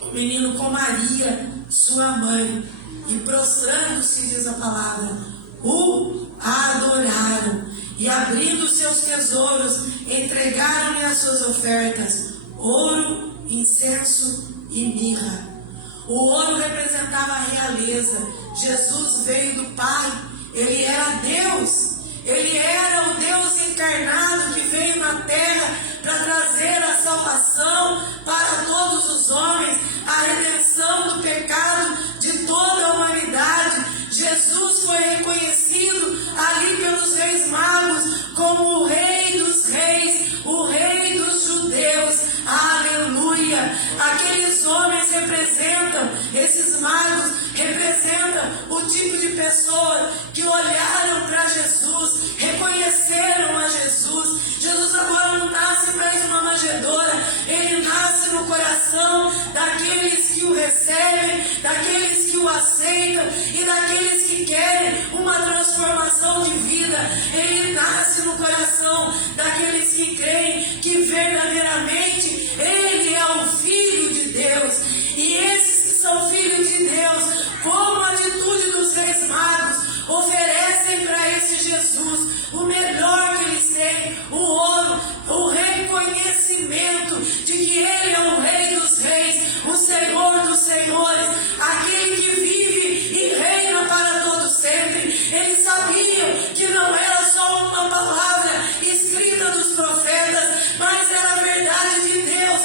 o menino com Maria, sua mãe, e prostrando-se, diz a palavra, o adoraram. E abrindo seus tesouros, entregaram-lhe as suas ofertas, ouro, incenso e mirra. O ouro representava a realeza. Jesus veio do Pai, ele era Deus, ele era o Deus encarnado que veio na terra para trazer a salvação para todos os homens, a redenção do pecado de toda a humanidade. Jesus foi reconhecido ali pelos reis magos como o rei dos reis, o rei dos judeus. Aleluia! Aqueles homens representam, esses magos representam o tipo de pessoa que olharam para Jesus, reconheceram a Jesus. Jesus agora não nasce mais numa manjedoura, ele nasce no coração daqueles que o recebem, daqueles que o aceitam e daqueles que querem uma transformação de vida. Ele nasce no coração daqueles que creem que verdadeiramente ele é o Filho de Deus. E esses que são filhos de Deus, como a atitude dos reis magos, oferecem para esse Jesus o melhor que eles têm, o ouro, o reconhecimento de que ele é o Rei dos Reis, o Senhor dos Senhores, aquele que vive e reina para todo sempre. Eles sabiam que não era só uma palavra escrita dos profetas, mas era a verdade de Deus,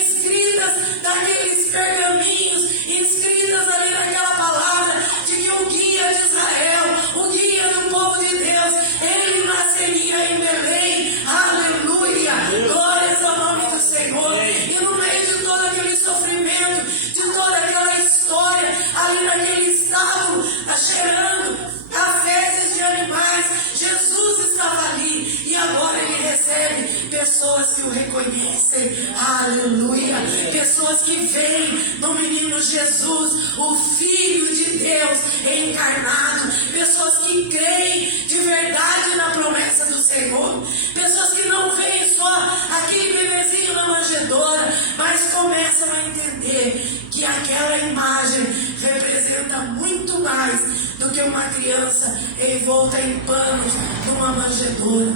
escritas daqueles pergaminhos, escritas ali naquela palavra, de que o guia de Israel, o guia do povo de Deus, ele nasceria em Belém. Aleluia! Glórias ao nome do Senhor. E no meio de todo aquele sofrimento, de toda aquela história, ali naquele estábulo, cheirando a fezes de animais, Jesus estava ali. E agora ele recebe pessoas que o reconhecem. Aleluia! Pessoas que veem no menino Jesus o Filho de Deus encarnado. Pessoas que creem de verdade na promessa do Senhor. Pessoas que não veem só aquele bebezinho na manjedoura, mas começam a entender que aquela imagem representa muito mais do que uma criança envolta em panos numa manjedoura.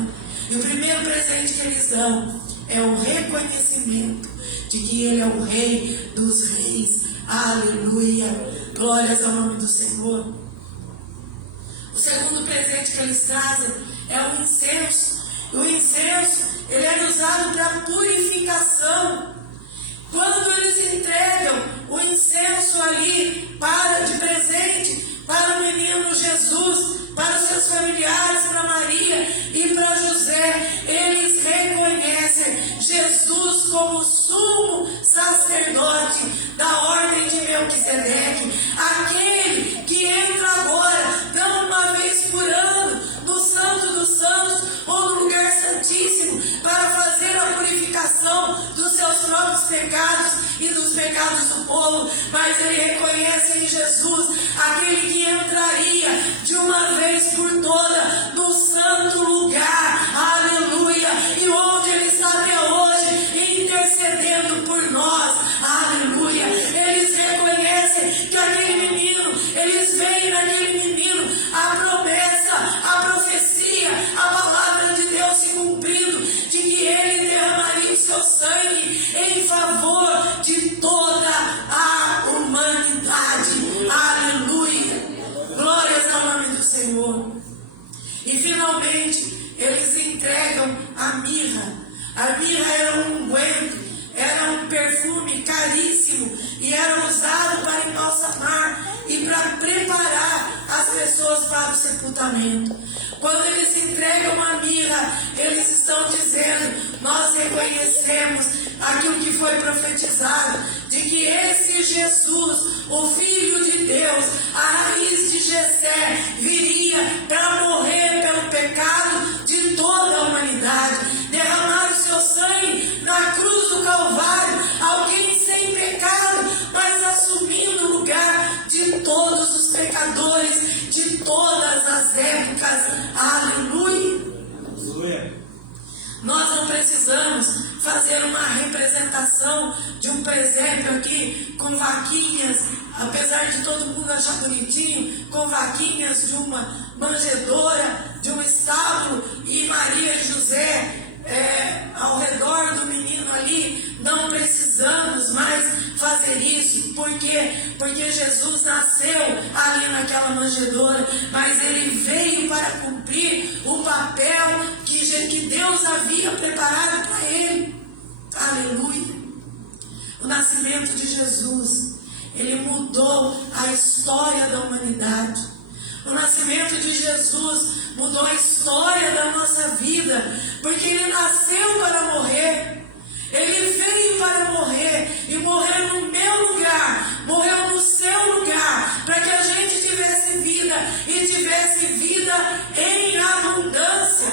E o primeiro presente que eles dão é o reconhecimento de que ele é o Rei dos Reis. Aleluia! Glórias ao nome do Senhor. O segundo presente que eles trazem é o incenso. O incenso, ele é usado para purificação. Quando eles entregam o incenso ali de presente para o menino Jesus, para os seus familiares, para Maria e para José, eles reconhecem Jesus como sumo sacerdote da ordem de Melquisedeque, aquele que entra agora, não uma vez por ano, no Santo dos Santos ou no lugar santíssimo, para fazer a purificação dos seus próprios pecados e dos pecados do povo, mas ele reconhece em Jesus aquele que entraria de uma vez por toda no santo lugar. Aleluia! E onde ele está até hoje, intercedendo por nós. Aleluia! Eles reconhecem que aquele menino, eles veem naquele menino a promessa, a profecia, a palavra de Deus se cumprindo, de que ele derramaria o seu sangue em favor de toda a humanidade. Aleluia! Glórias a A mirra era um unguento, era um perfume caríssimo e era usado para embalsamar e para preparar as pessoas para o sepultamento. Quando eles entregam a mirra, eles estão dizendo: nós reconhecemos aquilo que foi profetizado, de que esse Jesus, o Filho de Deus, a raiz de Jessé, viria para morrer pelo pecado de toda a humanidade, derramar o seu sangue na cruz do Calvário, alguém sem pecado, mas assumindo o lugar de todos os pecadores, de todas as épocas. Aleluia! Nós não precisamos fazer uma representação de um presépio aqui com vaquinhas, apesar de todo mundo achar bonitinho, com vaquinhas de uma manjedoura, de um estábulo e Maria e José ao redor do menino ali. Não precisamos mais fazer isso. Por quê? Porque Jesus nasceu ali naquela manjedoura, mas ele veio para cumprir o papel que Deus havia preparado para ele. Aleluia! O nascimento de Jesus, ele mudou a história da humanidade. O nascimento de Jesus mudou a história da nossa vida, porque ele nasceu para morrer. Ele veio para morrer e morreu no meu lugar, morreu no seu lugar, para que a gente tivesse vida e tivesse vida em abundância.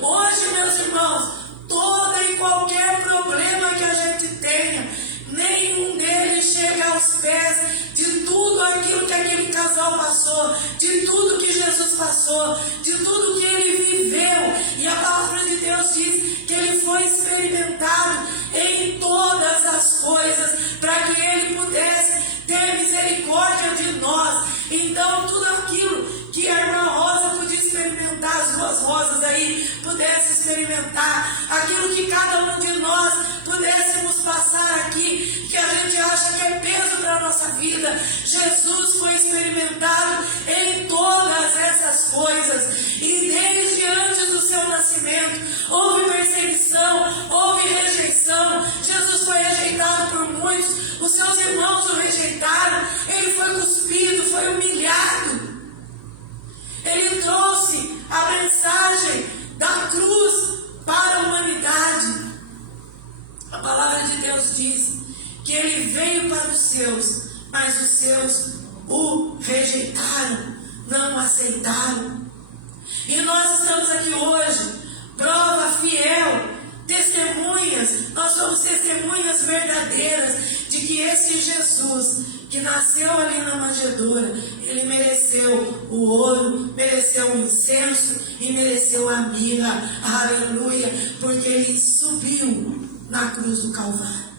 Hoje, meus irmãos, todo e qualquer problema que a gente tenha, nenhum deles chega aos pés de tudo aquilo que aquele casal passou, de tudo que Jesus passou, de tudo que ele viveu. E a palavra de Deus diz que ele foi experimentado em todas as coisas, para que ele pudesse ter misericórdia de nós. Então, tudo aquilo que a irmã Rosa podia experimentar, as duas Rosas aí pudessem experimentar, aquilo que cada um de nós pudéssemos passar aqui, que a gente acha que é peso para a nossa vida, Jesus foi experimentado em todas essas coisas. E desde antes do seu nascimento houve perseguição, houve rejeição. Jesus foi rejeitado por muitos, os seus irmãos o rejeitaram, ele foi cuspido, foi humilhado. Ele trouxe a mensagem da cruz para a humanidade. A palavra de Deus diz que ele veio para os seus, mas os seus o rejeitaram, não o aceitaram. E nós estamos aqui hoje, prova fiel, testemunhas, nós somos testemunhas verdadeiras de que esse Jesus que nasceu ali na manjedoura, ele mereceu o ouro, mereceu o incenso e mereceu a mirra. Aleluia! Porque ele subiu na cruz do Calvário.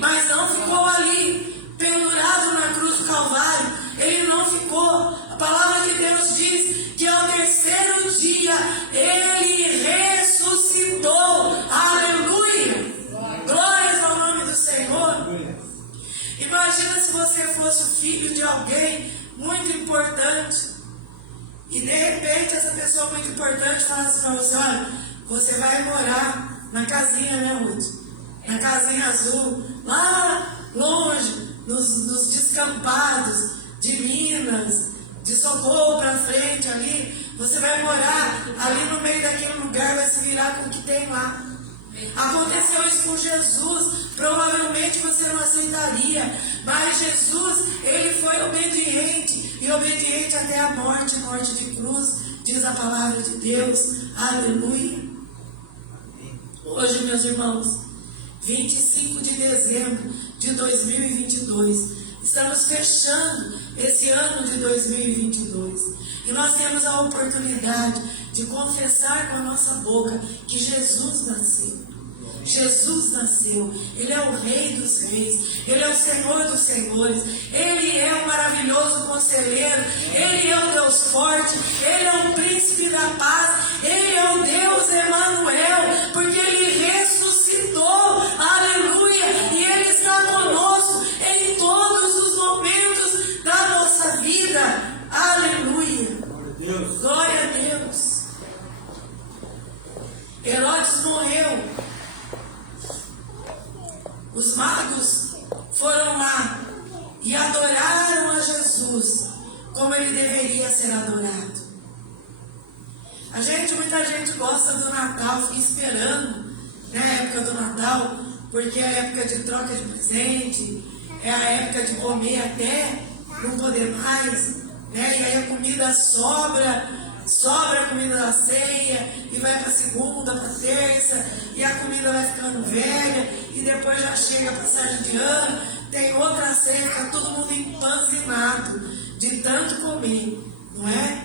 Mas não ficou ali, pendurado na cruz do Calvário. Ele não ficou. A palavra de Deus diz que ao terceiro dia ele ressuscitou. Aleluia! Glórias ao nome do Senhor. Imagina se você fosse o filho de alguém muito importante e de repente essa pessoa muito importante falasse para você: olha, você vai morar na casinha, né, Ruth? Na casinha azul, lá longe, nos descampados de Minas, de Socorro para frente ali. Você vai morar ali no meio daquele lugar, vai se virar com o que tem lá. Aconteceu isso com Jesus, provavelmente você não aceitaria, mas Jesus, ele foi obediente, e obediente até a morte de cruz, diz a palavra de Deus. Aleluia! Hoje, meus irmãos, 25 de dezembro de 2022, estamos fechando esse ano de 2022, e nós temos a oportunidade de confessar com a nossa boca que Jesus nasceu. Jesus nasceu, ele é o Rei dos Reis, ele é o Senhor dos Senhores, ele é o maravilhoso conselheiro, ele é o Deus forte, ele é o príncipe da paz, ele é o Deus Emanuel, porque ele ressuscitou. Aleluia! E ele está conosco em todos os momentos da nossa vida. Aleluia! Glória a Deus! Herodes morreu ser adorado. Muita gente gosta do Natal, fica esperando, né, a época do Natal, porque é a época de troca de presente, é a época de comer até não poder mais, né, e aí a comida sobra a comida da ceia, e vai para segunda, para terça, e a comida vai ficando velha, e depois já chega a passagem de ano, tem outra ceia, fica todo mundo empanzinado de tanto comer, não é?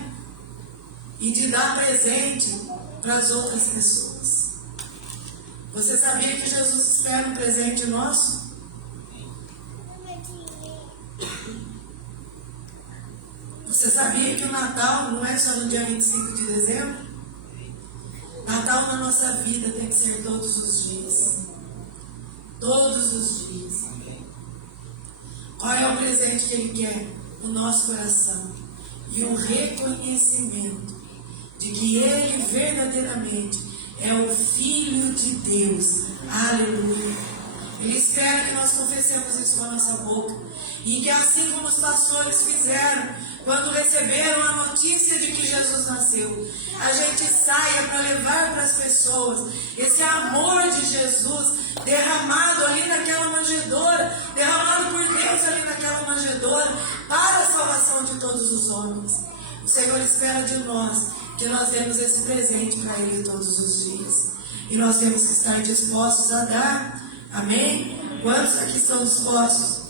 E de dar presente para as outras pessoas. Você sabia que Jesus espera um presente nosso? Você sabia que o Natal não é só no dia 25 de dezembro? Natal na nossa vida tem que ser todos os dias. Todos os dias. Qual é o presente que Ele quer? O nosso coração. E o reconhecimento de que Ele verdadeiramente é o Filho de Deus. Aleluia. Ele espera que nós confessemos isso com a nossa boca. E que assim como os pastores fizeram, quando receberam a notícia de que Jesus nasceu, a gente saia para levar para as pessoas esse amor de Jesus derramado ali naquela manjedoura, derramado por Deus ali naquela manjedoura, para a salvação de todos os homens. O Senhor espera de nós que nós demos esse presente para Ele todos os dias. E nós temos que estar dispostos a dar. Amém? Quantos aqui estão dispostos?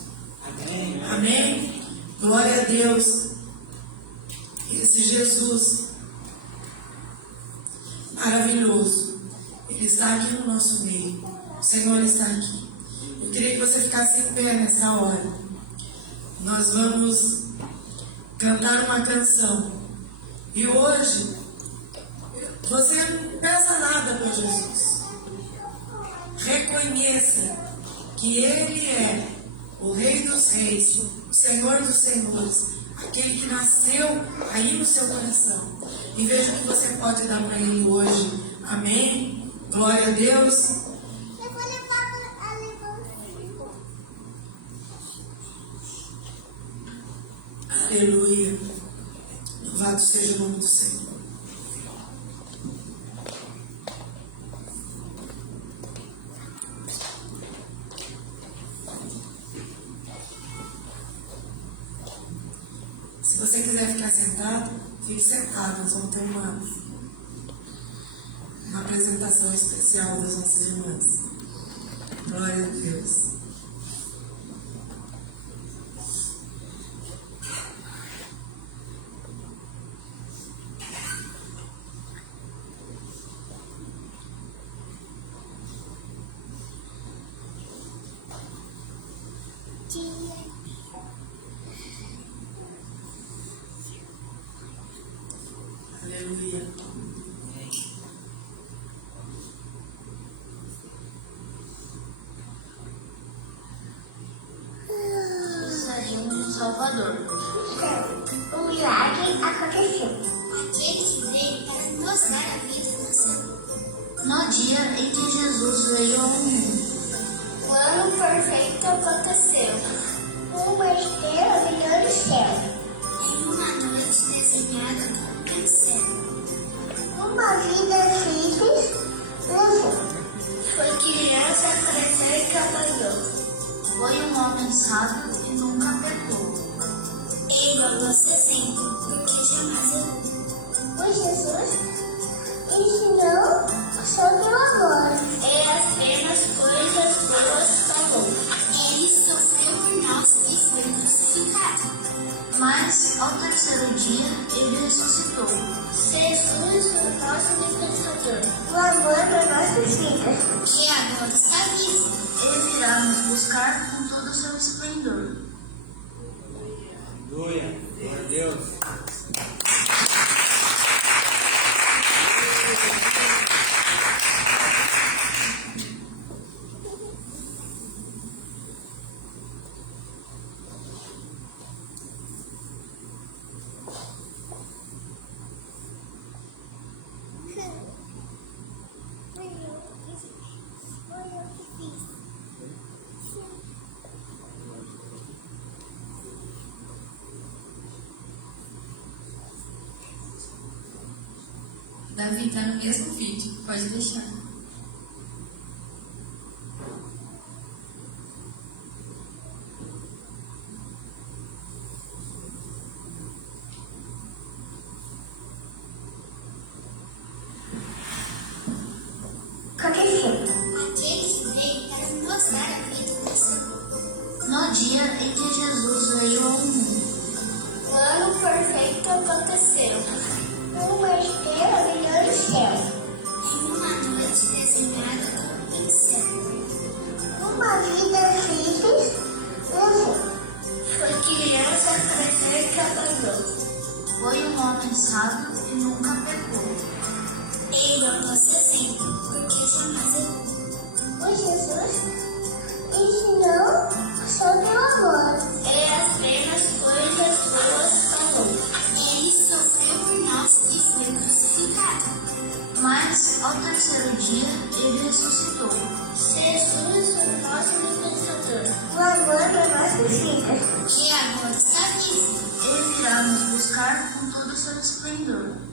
Amém. Amém? Glória a Deus. Esse Jesus maravilhoso, Ele está aqui no nosso meio. O Senhor está aqui. Eu queria que você ficasse em pé nessa hora. Nós vamos cantar uma canção. E hoje, você não peça nada para Jesus. Reconheça que Ele é o Rei dos Reis, o Senhor dos Senhores, aquele que nasceu aí no seu coração. E veja o que você pode dar para Ele hoje. Amém? Glória a Deus. Aleluia. Louvado seja o nome do Senhor. Se você quiser ficar sentado, fique sentado. Nós vamos ter uma apresentação especial das nossas irmãs. Glória a Deus. Aleluia. Salvador. O milagre aconteceu. Aquele que veio para nos dar a vida nasceu. No dia em que Jesus veio ao mundo, O ano perfeito aconteceu. uma estrela brilhou no céu. Em uma noite desenhada com um pincel. Uma vida simples levou. Foi criança, cresceu e trabalhou. Foi um homem sábio e nunca pecou. É igual você sempre, porque jamais errou. O Jesus ensinou sobre o amor. E apenas coisas boas falou. Ele sofreu por nós e foi crucificado. Mas ao terceiro dia ele ressuscitou. Jesus, o nosso libertador, O amor para nossas vidas. que agora está vivo. Ele virá nos buscar com todo o seu esplendor. Aleluia, glória a Deus. Davi tá no mesmo vídeo, pode deixar. Aqueles veio para mostrar a vida do Senhor. No dia em que Jesus veio ao mundo, O ano perfeito aconteceu. Uma estrela brilhou no céu. Em uma noite desenhada como pincel. Uma vida simples, foi criança crescer e trabalhou. foi um homem sábio e nunca pecou. Ele é o nosso exemplo, porque jamais errou. O Jesus ensinou sobre o amor. E apenas coisas boas falou. Ele sofreu por nós e foi crucificado. Mas, ao terceiro dia, ele ressuscitou. Jesus, o nosso libertador. O amor é nosso filho. Que agora está vivo. Ele virá nos buscar com todo o seu esplendor.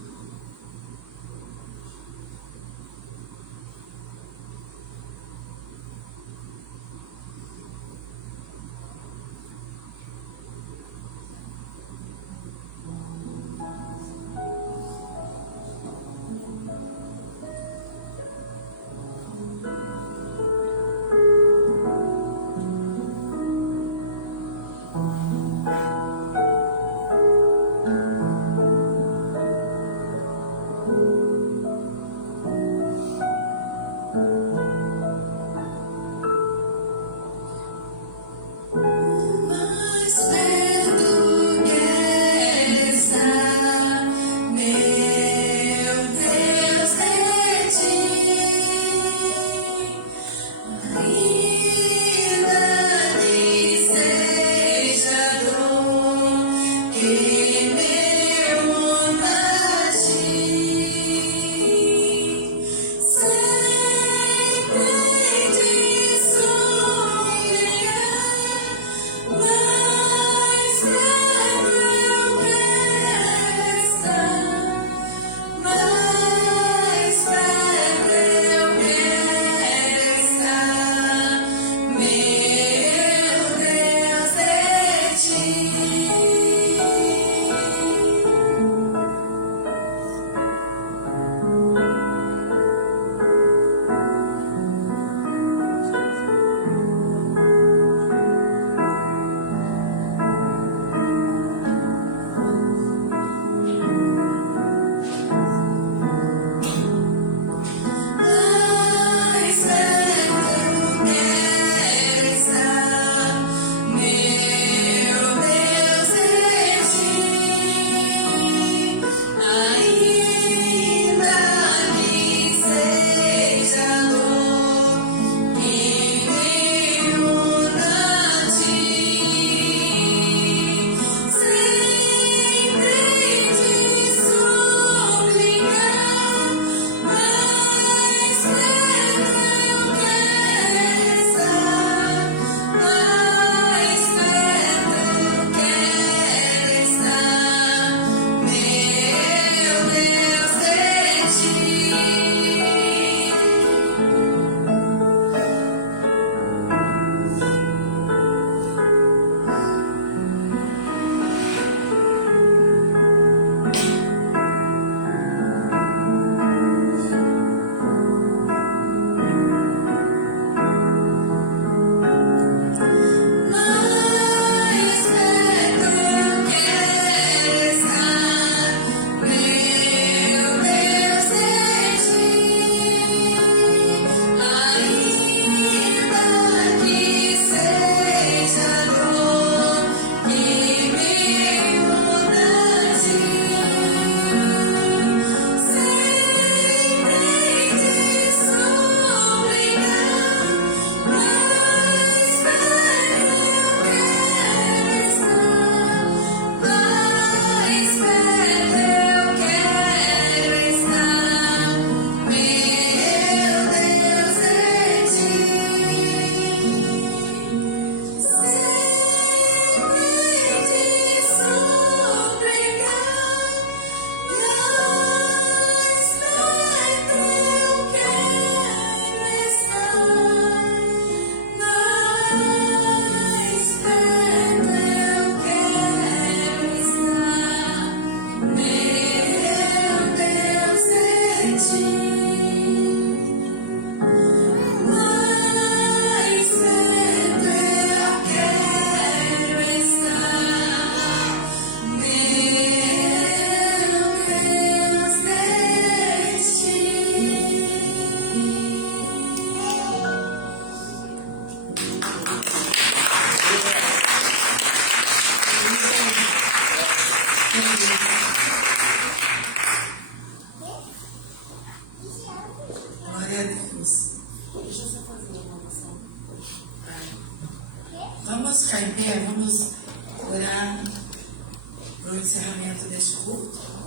ficar em pé, vamos orar para o encerramento deste culto.